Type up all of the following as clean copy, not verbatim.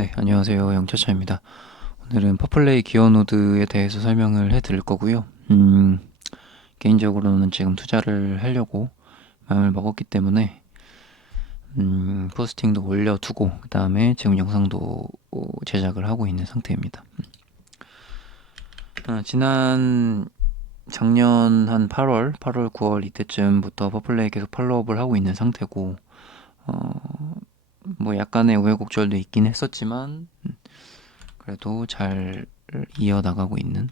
네, 안녕하세요. 영차차입니다. 오늘은 퍼플레이 기어 노드에 대해서 설명을 해드릴 거고요. 개인적으로는 지금 투자를 하려고 마음을 먹었기 때문에 포스팅도 올려두고 그 다음에 지금 영상도 제작을 하고 있는 상태입니다. 지난 작년 한 8월, 9월 이때쯤부터 퍼플레이 계속 팔로우업을 하고 있는 상태고 뭐 약간의 우여곡절도 있긴 했었지만 그래도 잘 이어나가고 있는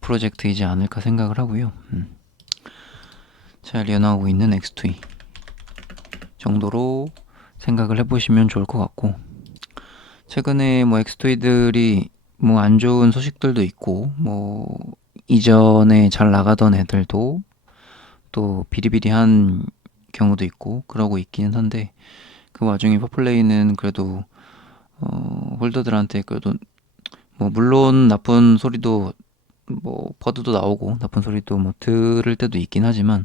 프로젝트이지 않을까 생각을 하고요. 잘 이어나가고 있는 X2E 정도로 생각을 해보시면 좋을 것 같고, 최근에 뭐 X2E들이 뭐 안 좋은 소식들도 있고, 뭐 이전에 잘 나가던 애들도 또 비리비리한 경우도 있고 그러고 있기는 한데, 그 와중에 퍼플레이는 그래도 홀더들한테 그래도 뭐 물론 나쁜 소리도 뭐 버드도 나오고 나쁜 소리도 뭐 들을 때도 있긴 하지만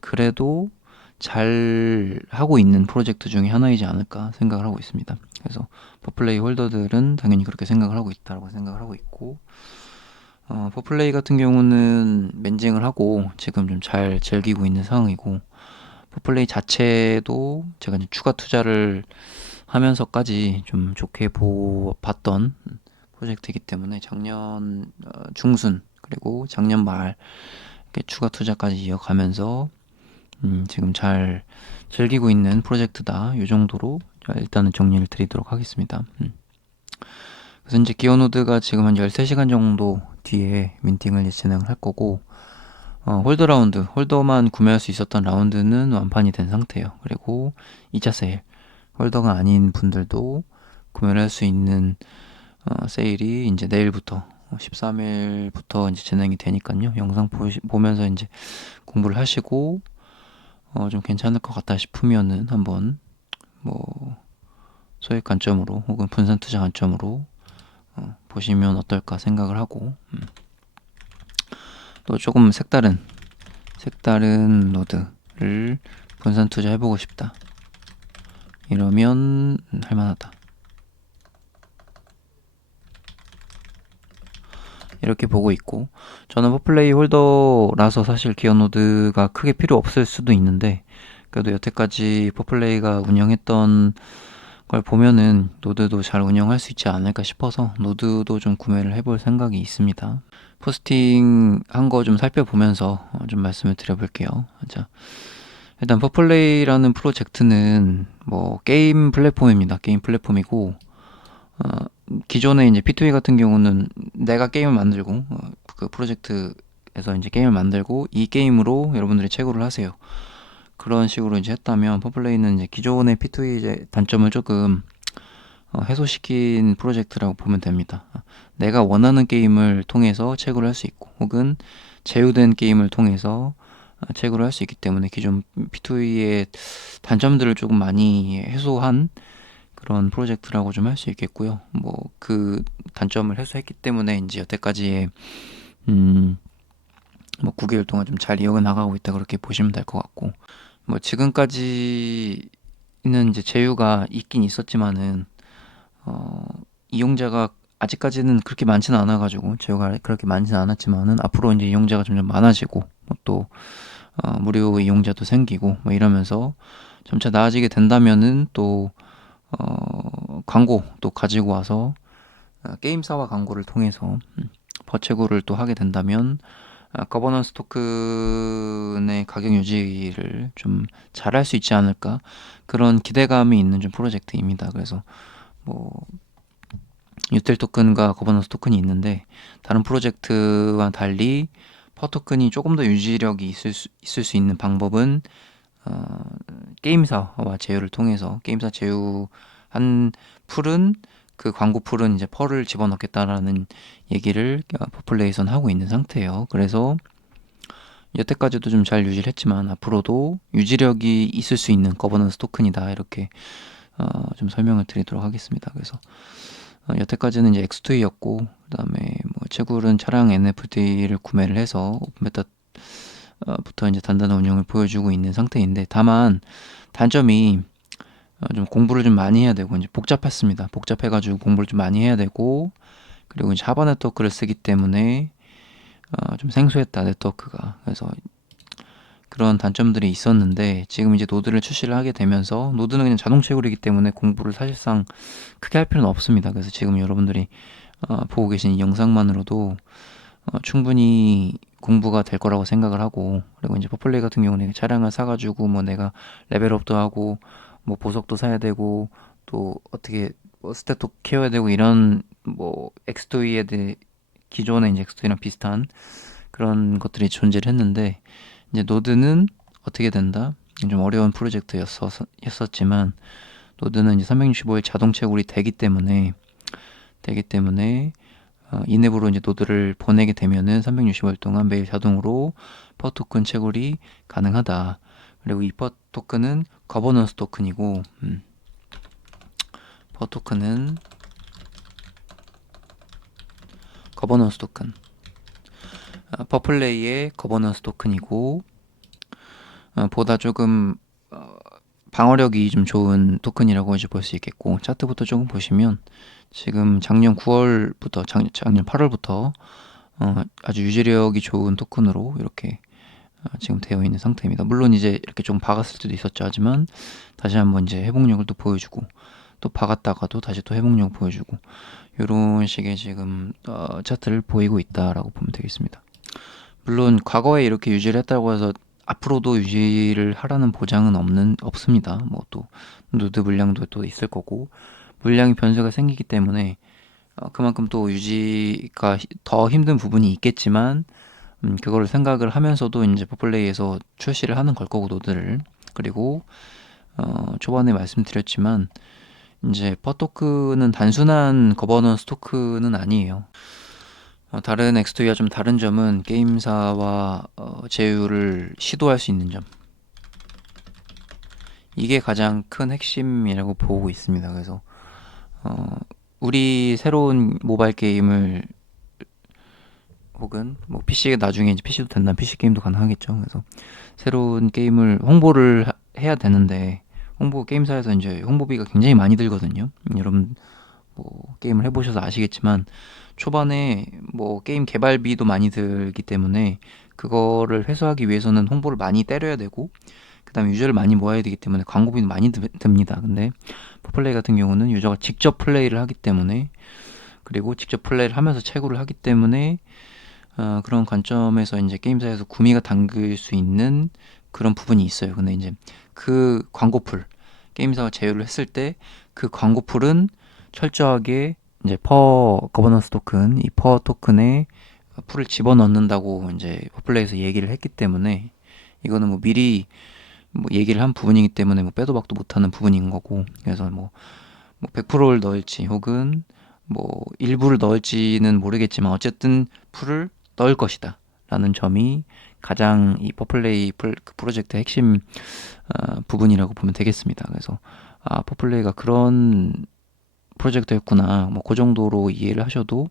그래도 잘 하고 있는 프로젝트 중에 하나이지 않을까 생각을 하고 있습니다. 그래서 퍼플레이 홀더들은 당연히 그렇게 생각을 하고 있다고 생각을 하고 있고, 퍼플레이 같은 경우는 멘징을 하고 지금 좀 잘 즐기고 있는 상황이고, 퍼플레이 자체도 제가 이제 추가 투자를 하면서까지 좀 좋게 봤던 프로젝트이기 때문에 작년 중순 그리고 작년 말 이렇게 추가 투자까지 이어가면서 지금 잘 즐기고 있는 프로젝트다. 이 정도로 일단은 정리를 드리도록 하겠습니다. 그래서 이제 기어노드가 지금 한 13시간 정도 뒤에 민팅을 진행을 할 거고, 홀더만 구매할 수 있었던 라운드는 완판이 된 상태예요. 그리고 2차 세일, 홀더가 아닌 분들도 구매를 할 수 있는 세일이 이제 내일부터 13일부터 이제 진행이 되니까요. 영상 보면서 이제 공부를 하시고 좀 괜찮을 것 같다 싶으면은 한번 뭐 소액 관점으로 혹은 분산 투자 관점으로 보시면 어떨까 생각을 하고, 또 조금 색다른 노드를 분산 투자 해보고 싶다 이러면 할만하다 이렇게 보고 있고, 저는 퍼플레이 홀더라서 사실 기어 노드가 크게 필요 없을 수도 있는데, 그래도 여태까지 퍼플레이가 운영했던 걸 보면은 노드도 잘 운영할 수 있지 않을까 싶어서 노드도 좀 구매를 해볼 생각이 있습니다. 포스팅 한 거 좀 살펴보면서 좀 말씀을 드려볼게요. 자, 일단 퍼플레이라는 프로젝트는 뭐 게임 플랫폼입니다. 게임 플랫폼이고, 기존에 이제 P2E 같은 경우는 내가 게임을 만들고 그 프로젝트에서 이제 게임을 만들고 이 게임으로 여러분들이 채굴을 하세요. 그런 식으로 이제 했다면, 퍼플레이는 이제 기존의 P2E 이제 단점을 조금 해소시킨 프로젝트라고 보면 됩니다. 내가 원하는 게임을 통해서 채굴을 할 수 있고, 혹은 제휴된 게임을 통해서 채굴을 할 수 있기 때문에 기존 P2E의 단점들을 조금 많이 해소한 그런 프로젝트라고 좀 할 수 있겠고요. 뭐 그 단점을 해소했기 때문에 이제 여태까지의 뭐 9개월 동안 좀 잘 이어가 나가고 있다, 그렇게 보시면 될 것 같고, 뭐 지금까지는 이제 제휴가 있긴 있었지만은 이용자가 아직까지는 그렇게 많지는 않아가지고, 제휴가 그렇게 많지는 않았지만은 앞으로 이제 이용자가 점점 많아지고 또 무료 이용자도 생기고 뭐 이러면서 점차 나아지게 된다면은 또 광고 또 가지고 와서 게임사와 광고를 통해서 버채구를 또 하게 된다면 거버넌스 토큰의 가격 유지를 좀 잘할 수 있지 않을까, 그런 기대감이 있는 좀 프로젝트입니다. 그래서 뭐 유틸 토큰과 거버넌스 토큰이 있는데, 다른 프로젝트와 달리 퍼 토큰이 조금 더 유지력이 있을 수 있는 방법은 게임사와 제휴를 통해서, 게임사 제휴한 풀은 그 광고 풀은 이제 펄을 집어넣겠다라는 얘기를 퍼플레이선 하고 있는 상태예요. 그래서 여태까지도 좀 잘 유지를 했지만 앞으로도 유지력이 있을 수 있는 거버넌스 토큰이다, 이렇게 좀 설명을 드리도록 하겠습니다. 그래서 여태까지는 이제 X2였고, 그 다음에 뭐 채굴은 차량 NFT를 구매를 해서 오픈베타 부터 이제 단단한 운영을 보여주고 있는 상태인데, 다만 단점이 좀 공부를 좀 많이 해야 되고 이제 복잡했습니다. 복잡해가지고 공부를 좀 많이 해야 되고 그리고 이제 자바 네트워크를 쓰기 때문에 좀 생소했다 네트워크가. 그래서 그런 단점들이 있었는데 지금 이제 노드를 출시를 하게 되면서 노드는 그냥 자동 채굴이기 때문에 공부를 사실상 크게 할 필요는 없습니다. 그래서 지금 여러분들이 보고 계신 이 영상만으로도 충분히 공부가 될 거라고 생각을 하고 그리고 이제 퍼플레이 같은 경우는 차량을 사가지고 뭐 내가 레벨업도 하고 뭐 보석도 사야 되고 또 어떻게 뭐 스탯도 키워야 되고 이런 뭐 엑스토이에 대해 기존의 이제 엑스토이랑 비슷한 그런 것들이 존재를 했는데 이제 노드는 어떻게 된다? 좀 어려운 프로젝트였었지만 노드는 이제 365일 자동 채굴이 되기 때문에 이앱으로 이제 노드를 보내게 되면은 365일 동안 매일 자동으로 퍼 토큰 채굴이 가능하다. 그리고 이 퍼 토큰은 거버넌스 토큰이고, 퍼 토큰은 거버넌스 토큰. 퍼플레이의 거버넌스 토큰이고, 보다 조금 방어력이 좀 좋은 토큰이라고 이제 볼 수 있겠고, 차트부터 조금 보시면 지금 작년 9월부터 작년 8월부터 아주 유지력이 좋은 토큰으로 이렇게 지금 되어 있는 상태입니다. 물론 이제 이렇게 좀 박았을 때도 있었죠. 하지만 다시 한번 이제 회복력을 또 보여주고 또 박았다가도 다시 또 회복력 보여주고 이런 식의 지금 차트를 보이고 있다라고 보면 되겠습니다. 물론 과거에 이렇게 유지를 했다고 해서 앞으로도 유지를 하라는 보장은 없습니다. 뭐 또 노드 물량도 또 있을 거고 물량이 변수가 생기기 때문에 그만큼 또 유지가 더 힘든 부분이 있겠지만 그거를 생각을 하면서도 이제 퍼플레이에서 출시를 하는 걸 거고 노드를 그리고 초반에 말씀드렸지만 이제 퍼토크는 단순한 거버넌스 토큰은 아니에요. 다른 엑스토이와 좀 다른 점은 게임사와 제휴를 시도할 수 있는 점. 이게 가장 큰 핵심이라고 보고 있습니다. 그래서 우리 새로운 모바일 게임을 혹은 뭐 PC 나중에 이제 PC도 된다면 PC 게임도 가능하겠죠. 그래서 새로운 게임을 홍보를 해야 되는데 게임사에서 이제 홍보비가 굉장히 많이 들거든요. 여러분 뭐 게임을 해보셔서 아시겠지만 초반에 뭐 게임 개발비도 많이 들기 때문에 그거를 회수하기 위해서는 홍보를 많이 때려야 되고 그다음에 유저를 많이 모아야 되기 때문에 광고비도 많이 듭니다. 근데 포플레이 같은 경우는 유저가 직접 플레이를 하기 때문에 그리고 직접 플레이를 하면서 채굴을 하기 때문에 그런 관점에서 이제 게임사에서 구미가 당길 수 있는 그런 부분이 있어요. 근데 이제 그 광고풀 게임사가 제휴를 했을 때 그 광고풀은 철저하게 이제 퍼 거버넌스 토큰 이 퍼 토큰에 풀을 집어넣는다고 이제 퍼플레이에서 얘기를 했기 때문에 이거는 뭐 미리 뭐 얘기를 한 부분이기 때문에 뭐 빼도 박도 못하는 부분인 거고 그래서 뭐 100%를 넣을지 혹은 뭐 일부를 넣을지는 모르겠지만 어쨌든 풀을 넣을 것이다 라는 점이 가장 이 퍼플레이 그 프로젝트의 핵심 부분이라고 보면 되겠습니다. 그래서 퍼플레이가 그런 프로젝트였구나 뭐 그 정도로 이해를 하셔도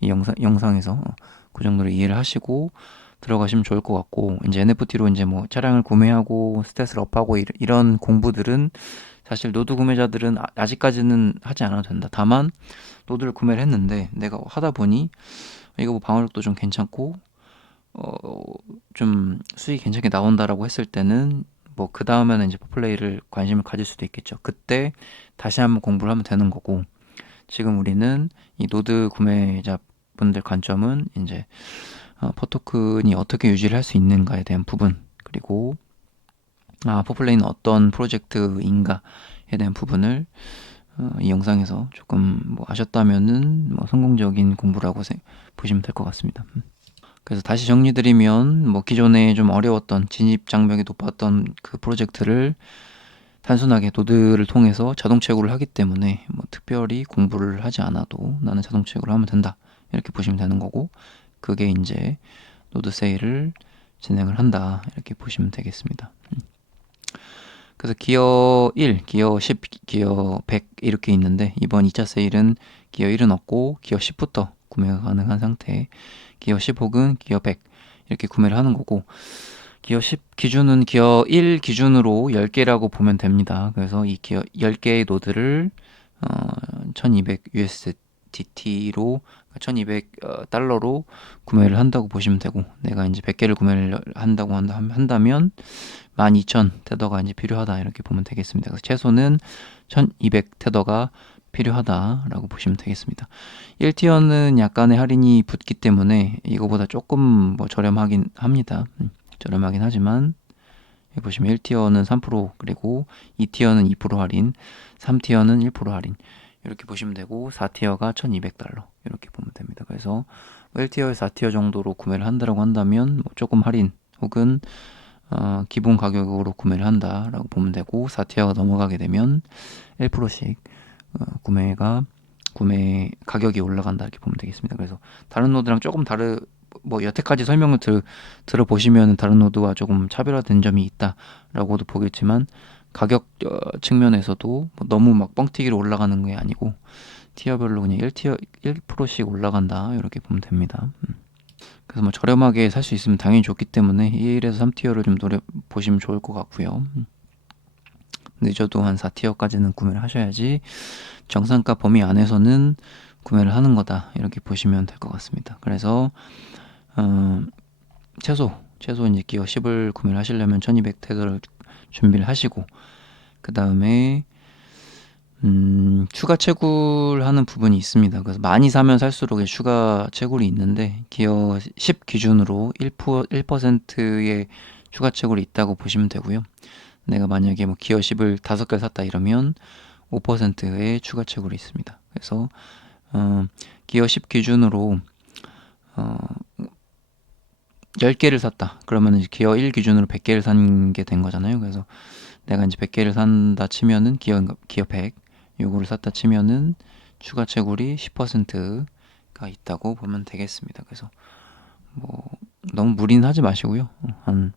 이 영상에서 그 정도로 이해를 하시고 들어가시면 좋을 것 같고 이제 NFT로 이제 뭐 차량을 구매하고 스탯을 업하고 이런 공부들은 사실 노드 구매자들은 아직까지는 하지 않아도 된다. 다만 노드를 구매를 했는데 내가 하다 보니 이거 뭐 방어력도 좀 괜찮고 좀 수익이 괜찮게 나온다라고 했을 때는 뭐 그 다음에는 이제 퍼플레이를 관심을 가질 수도 있겠죠. 그때 다시 한번 공부를 하면 되는 거고 지금 우리는 이 노드 구매자분들 관점은 이제 퍼토큰이 어떻게 유지를 할 수 있는가에 대한 부분 그리고 퍼플레이는 어떤 프로젝트인가에 대한 부분을 이 영상에서 조금 뭐 아셨다면은 뭐 성공적인 공부라고 보시면 될 것 같습니다. 그래서 다시 정리드리면 뭐 기존에 좀 어려웠던 진입 장벽이 높았던 그 프로젝트를 단순하게 노드를 통해서 자동 채굴을 하기 때문에 뭐 특별히 공부를 하지 않아도 나는 자동 채굴을 하면 된다 이렇게 보시면 되는 거고 그게 이제 노드 세일을 진행을 한다 이렇게 보시면 되겠습니다. 그래서 기어 1, 기어 10, 기어 100 이렇게 있는데 이번 2차 세일은 기어 1은 없고 기어 10부터 구매가 가능한 상태 기어 10 혹은 기어 100 이렇게 구매를 하는 거고 기어 10 기준은 기어 1 기준으로 10개라고 보면 됩니다. 그래서 이 기어 10개의 노드를 1200 USDT로 1200 달러로 구매를 한다고 보시면 되고, 내가 이제 100개를 구매를 한다고 한다면 12,000 테더가 이제 필요하다 이렇게 보면 되겠습니다. 그래서 최소는 1200 테더가 필요하다라고 보시면 되겠습니다. 1티어는 약간의 할인이 붙기 때문에 이거보다 조금 뭐 저렴하긴 합니다. 저렴하긴 하지만 여기 보시면 1티어는 3% 그리고 2티어는 2% 할인, 3티어는 1% 할인 이렇게 보시면 되고, 4티어가 1200달러 이렇게 보면 됩니다. 그래서 1티어에 4티어 정도로 구매를 한다고 한다면 뭐 조금 할인 혹은 기본 가격으로 구매를 한다라고 보면 되고, 4티어가 넘어가게 되면 1%씩 구매 가격이 올라간다 이렇게 보면 되겠습니다. 그래서 다른 노드랑 조금 뭐 여태까지 설명을 들어보시면 다른 노드와 조금 차별화된 점이 있다라고도 보겠지만, 가격 측면에서도 뭐 너무 막 뻥튀기로 올라가는 게 아니고 티어별로 그냥 1티어 1%씩 올라간다 이렇게 보면 됩니다. 그래서 뭐 저렴하게 살 수 있으면 당연히 좋기 때문에 1에서 3티어를 좀 보시면 좋을 것 같고요. 늦어도 한 4티어까지는 구매를 하셔야지 정상가 범위 안에서는 구매를 하는 거다 이렇게 보시면 될 것 같습니다. 그래서 최소 이제 기어 10을 구매를 하시려면 1200 테더를 준비를 하시고, 그 다음에 추가 채굴하는 부분이 있습니다. 그래서 많이 사면 살수록 추가 채굴이 있는데, 기어 10 기준으로 1%의 추가 채굴이 있다고 보시면 되고요. 내가 만약에 뭐 기어 10을 5개 샀다 이러면 5%의 추가 채굴이 있습니다. 그래서 기어 10 기준으로 10개를 샀다 그러면 이제 기어 1 기준으로 100개를 산 게 된 거잖아요. 그래서 내가 이제 100개를 산다 치면은 기어 100 요거를 샀다 치면은 추가 채굴이 10%가 있다고 보면 되겠습니다. 그래서 뭐 너무 무리는 하지 마시고요. 한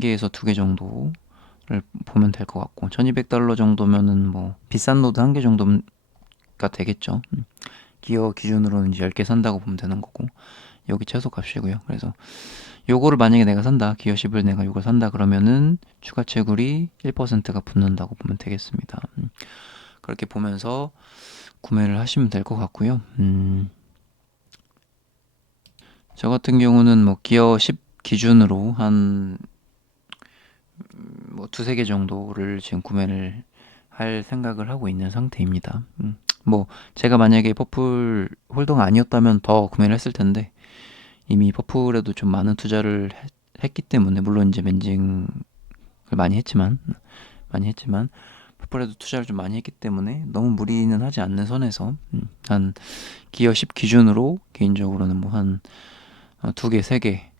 개에서 2개 정도를 보면 될 것 같고, 1200달러 정도면은 뭐 비싼 노드 1개 정도가 되겠죠. 기어 기준으로는 이제 10개 산다고 보면 되는 거고, 여기 최소 값이고요. 그래서 요거를 만약에 내가 산다, 기어 10을 내가 요걸 산다 그러면은 추가 채굴이 1%가 붙는다고 보면 되겠습니다. 그렇게 보면서 구매를 하시면 될 것 같고요. 저 같은 경우는 뭐 기어 10 기준으로 한 뭐 2-3개 정도를 지금 구매를 할 생각을 하고 있는 상태입니다. 뭐 제가 만약에 퍼플 홀더가 아니었다면 더 구매를 했을 텐데, 이미 퍼플에도 좀 많은 투자를 했기 때문에, 물론 이제 멘징을 많이 했지만 퍼플에도 투자를 좀 많이 했기 때문에 너무 무리는 하지 않는 선에서 한 기어 10 기준으로 개인적으로는 뭐 한 2개, 3개,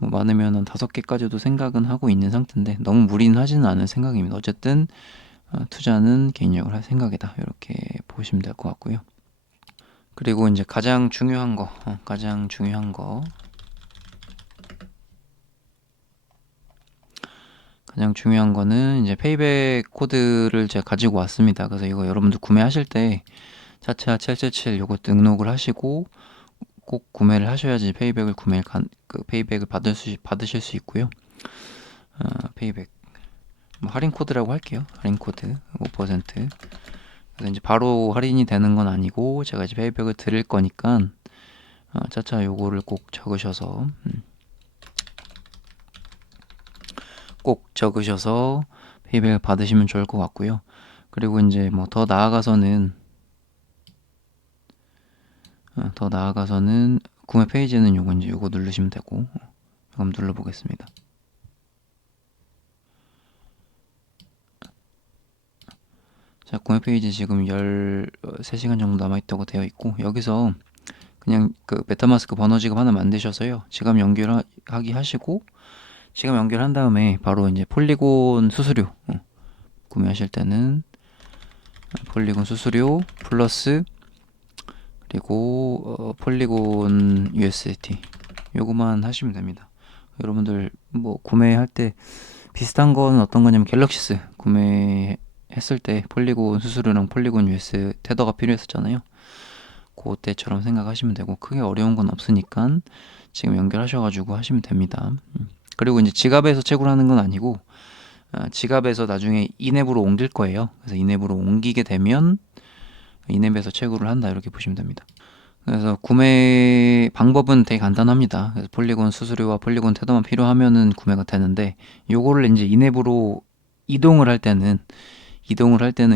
뭐 많으면 한 5개까지도 생각은 하고 있는 상태인데, 너무 무리는 하지는 않을 생각입니다. 어쨌든 투자는 개인적으로 할 생각이다 이렇게 보시면 될 것 같고요. 그리고 이제 가장 중요한 거는 이제 페이백 코드를 제가 가지고 왔습니다. 그래서 이거 여러분들 구매하실 때 차차 777 요거 등록을 하시고 꼭 구매를 하셔야지 페이백을 페이백을 받으실 수 있고요. 페이백 뭐 할인 코드라고 할게요. 할인 코드 5%. 그래서 이제 바로 할인이 되는 건 아니고 제가 이제 페이백을 드릴 거니까 차차 요거를 꼭 적으셔서 페이백을 받으시면 좋을 것 같고요. 그리고 이제 뭐 더 나아가서는 구매 페이지는 요거 누르시면 되고, 한번 눌러보겠습니다. 자, 구매 페이지 지금 13시간 정도 남아있다고 되어 있고, 여기서 그냥 그 메타마스크 번호 지갑 하나 만드셔서요, 지갑 연결하기 하시고, 지갑 연결한 다음에 바로 이제 폴리곤 수수료 구매하실 때는 폴리곤 수수료 플러스 그리고 폴리곤 USDT 요거만 하시면 됩니다. 여러분들 뭐 구매할 때 비슷한 거는 어떤 거냐면, 갤럭시스 구매했을 때 폴리곤 수수료랑 폴리곤 US 테더가 필요했었잖아요. 그때처럼 생각하시면 되고, 크게 어려운 건 없으니까 지금 연결하셔가지고 하시면 됩니다. 그리고 이제 지갑에서 채굴 하는 건 아니고 지갑에서 나중에 이앱으로 옮길 거예요. 그래서 이앱으로 옮기게 되면 이앱에서 채굴을 한다 이렇게 보시면 됩니다. 그래서 구매 방법은 되게 간단합니다. 그래서 폴리곤 수수료와 폴리곤 테더만 필요하면은 구매가 되는데 요거를 이제 이앱으로 이동을 할 때는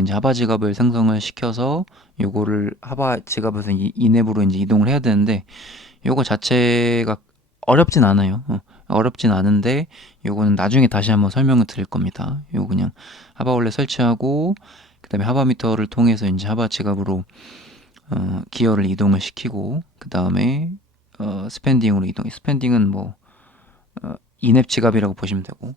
이제 하바 지갑을 생성을 시켜서 요거를 하바 지갑에서 이앱으로 이제 이동을 해야 되는데 요거 자체가 어렵진 않아요. 어렵진 않은데 요거는 나중에 다시 한번 설명을 드릴 겁니다. 요거 그냥 하바 월렛 설치하고 그다음에 하바 미터를 통해서 이제 하바 지갑으로 기어를 이동을 시키고 그다음에 스펜딩으로 스펜딩은 뭐 인앱 지갑이라고 보시면 되고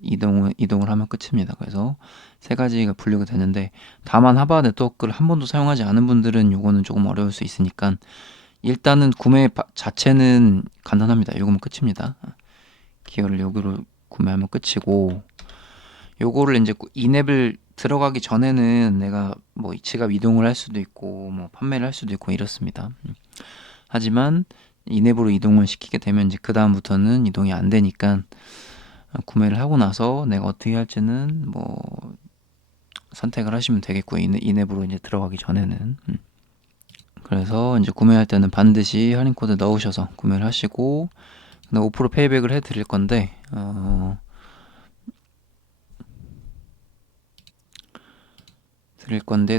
이동을 하면 끝입니다. 그래서 세 가지가 분류가 되는데 다만 하바 네트워크를 한 번도 사용하지 않은 분들은 요거는 조금 어려울 수 있으니까 일단은 구매 자체는 간단합니다. 요거면 끝입니다. 기어를 여기로 구매하면 끝이고 요거를 이제 인앱을 들어가기 전에는 내가 뭐 지갑 이동을 할 수도 있고 뭐 판매를 할 수도 있고 이렇습니다. 하지만 인앱으로 이동을 시키게 되면 이제 그 다음부터는 이동이 안 되니까 구매를 하고 나서 내가 어떻게 할지는 뭐 선택을 하시면 되겠고 인앱으로 이제 들어가기 전에는 그래서 이제 구매할 때는 반드시 할인 코드 넣으셔서 구매를 하시고 5% 페이백을 해 드릴 건데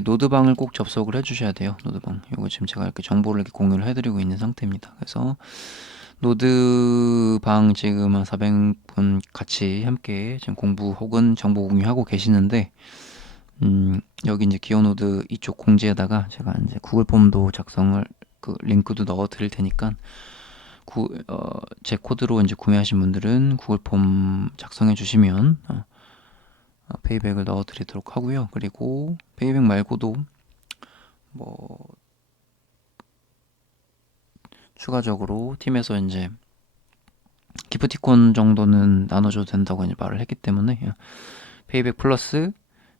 노드방을 꼭 접속을 해 주셔야 돼요. 노드방. 이거 지금 제가 이렇게 정보를 이렇게 공유를 해드리고 있는 상태입니다. 그래서 노드방 지금 한 400분 같이 함께 지금 공부 혹은 정보 공유하고 계시는데 여기 이제 기어노드 이쪽 공지에다가 제가 이제 구글 폼도 작성을 그 링크도 넣어 드릴 테니까 제 코드로 이제 구매하신 분들은 구글 폼 작성해 주시면 페이백을 넣어 드리도록 하고요. 그리고 페이백 말고도 뭐 추가적으로 팀에서 이제 기프티콘 정도는 나눠줘도 된다고 이제 말을 했기 때문에 페이백 플러스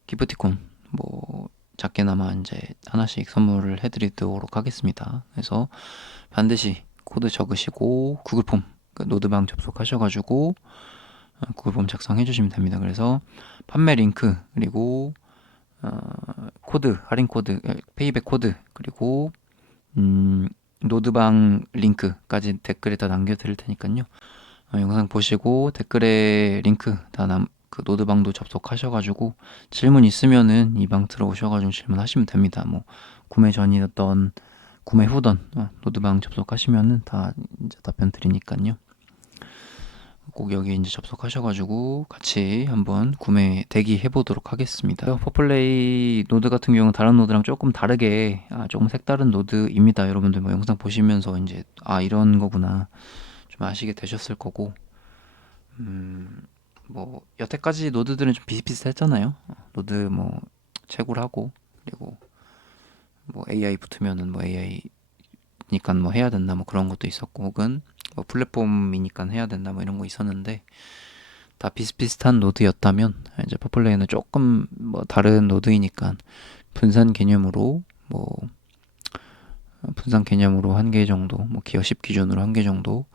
기프티콘 뭐 작게나마 이제 하나씩 선물을 해드리도록 하겠습니다. 그래서 반드시 코드 적으시고 구글폼 노드방 접속하셔가지고 구글폼 작성해 주시면 됩니다. 그래서 판매 링크 그리고 코드 할인 코드 페이백 코드 그리고 노드방 링크까지 댓글에다 남겨드릴 테니까요. 영상 보시고 댓글에 링크 그 노드방도 접속하셔가지고 질문 있으면은 이 방 들어오셔가지고 질문하시면 됩니다. 뭐 구매 전이든 구매 후든 노드방 접속하시면은 다 이제 답변 드리니까요. 꼭 여기 이제 접속하셔가지고 같이 한번 구매 대기해 보도록 하겠습니다. 퍼플레이 노드 같은 경우는 다른 노드랑 조금 다르게 조금 색다른 노드입니다. 여러분들 뭐 영상 보시면서 이제 이런 거구나 좀 아시게 되셨을 거고 뭐 여태까지 노드들은 좀 비슷비슷했잖아요. 노드 뭐 채굴하고 그리고 뭐 AI 붙으면은 뭐 AI니까 뭐 해야 된다 뭐 그런 것도 있었고 혹은 뭐 플랫폼이니까 해야 된다 뭐 이런 거 있었는데 다 비슷비슷한 노드였다면 이제 퍼플레이는 조금 뭐 다른 노드이니까 분산 개념으로 한 개 정도 뭐 기어 10 기준으로 한 개 정도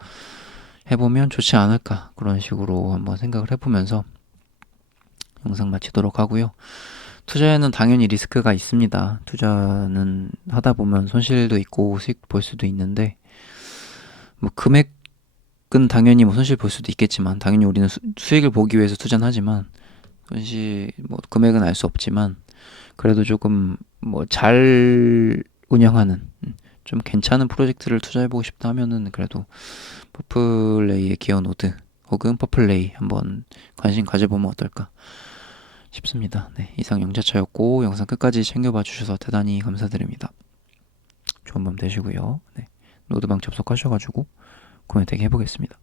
해보면 좋지 않을까 그런 식으로 한번 생각을 해보면서 영상 마치도록 하고요. 투자에는 당연히 리스크가 있습니다. 투자는 하다 보면 손실도 있고 수익 볼 수도 있는데 뭐 금액은 당연히 뭐 손실 볼 수도 있겠지만 당연히 우리는 수익을 보기 위해서 투자는 하지만 손실 뭐 금액은 알 수 없지만 그래도 조금 뭐 잘 운영하는 좀 괜찮은 프로젝트를 투자해보고 싶다 하면은 그래도 퍼플레이의 기어노드 혹은 퍼플레이 한번 관심 가져보면 어떨까 싶습니다. 네, 이상 영자차였고 영상 끝까지 챙겨봐 주셔서 대단히 감사드립니다. 좋은 밤 되시고요. 네, 노드방 접속하셔가지고 구매 되게 해보겠습니다.